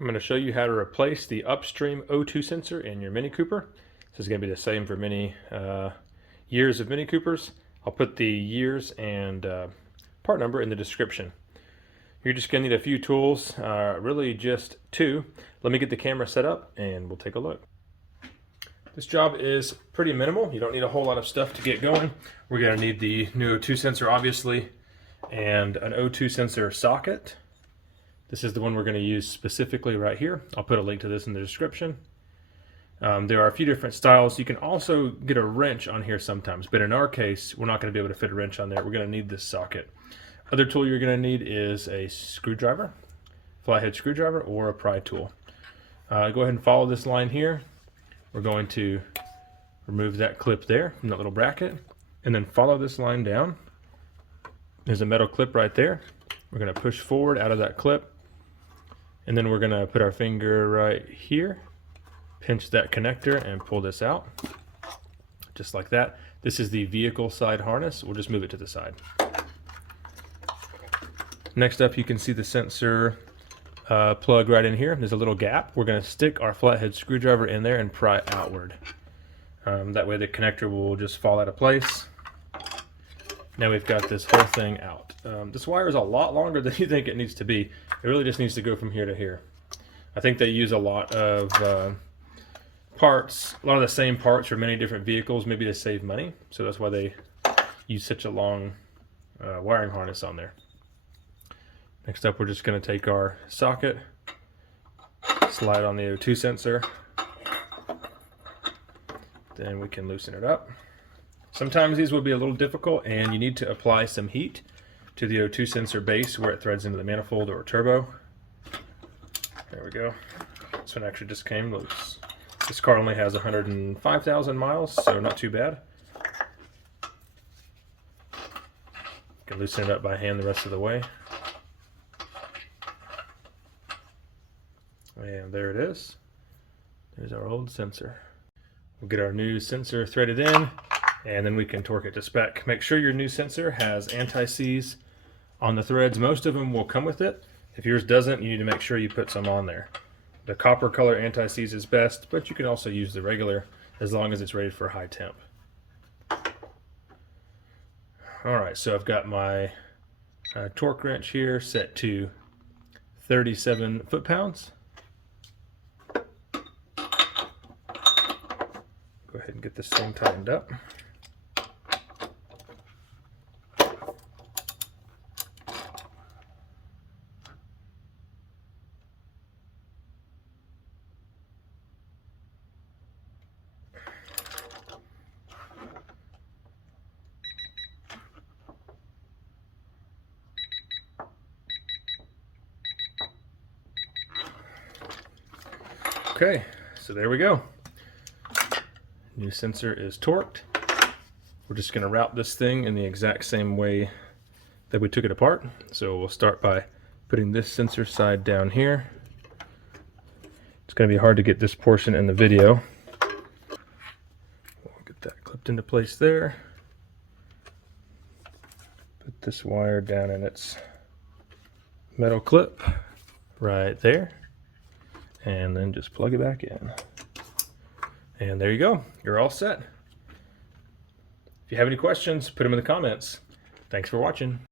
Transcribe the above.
I'm going to show you how to replace the upstream O2 sensor in your Mini Cooper. This is going to be the same for many years of Mini Coopers. I'll put the years and part number in the description. You're just going to need a few tools, really just two. Let me get the camera set up and we'll take a look. This job is pretty minimal. You don't need a whole lot of stuff to get going. We're going to need the new O2 sensor, obviously, and an O2 sensor socket. This is the one we're going to use specifically right here. I'll put a link to this in the description. There are a few different styles. You can also get a wrench on here sometimes, but in our case, we're not going to be able to fit a wrench on there. We're going to need this socket. Other tool you're going to need is a screwdriver, flathead screwdriver, or a pry tool. Go ahead and follow this line here. We're going to remove that clip there from that little bracket, and then follow this line down. There's a metal clip right there. We're going to push forward out of that clip, and then we're going to put our finger right here, pinch that connector, and pull this out, just like that. This is the vehicle side harness. We'll just move it to the side. Next up, you can see the sensor plug right in here. There's a little gap. We're going to stick our flathead screwdriver in there and pry outward. That way the connector will just fall out of place. Now we've got this whole thing out. This wire is a lot longer than you think it needs to be. It really just needs to go from here to here. I think they use a lot of parts, a lot of the same parts for many different vehicles, maybe to save money. So that's why they use such a long wiring harness on there. Next up, we're just going to take our socket, slide on the O2 sensor, then we can loosen it up. Sometimes these will be a little difficult and you need to apply some heat to the O2 sensor base where it threads into the manifold or turbo. There we go. This one actually just came loose. This car only has 105,000 miles, so not too bad. You can loosen it up by hand the rest of the way. And there it is. There's our old sensor. We'll get our new sensor threaded in, and then we can torque it to spec. Make sure your new sensor has anti-seize on the threads. Most of them will come with it. If yours doesn't, you need to make sure you put some on there. The copper color anti-seize is best, but you can also use the regular as long as it's rated for high temp. Alright, so I've got my torque wrench here set to 37 foot-pounds. Go ahead and get this thing tightened up. Okay, so there we go. New sensor is torqued. We're just going to route this thing in the exact same way that we took it apart. So we'll start by putting this sensor side down here. It's going to be hard to get this portion in the video. We'll get that clipped into place there. Put this wire down in its metal clip right there. And then just plug it back in. And there you go. You're all set. If you have any questions, put them in the comments. Thanks for watching.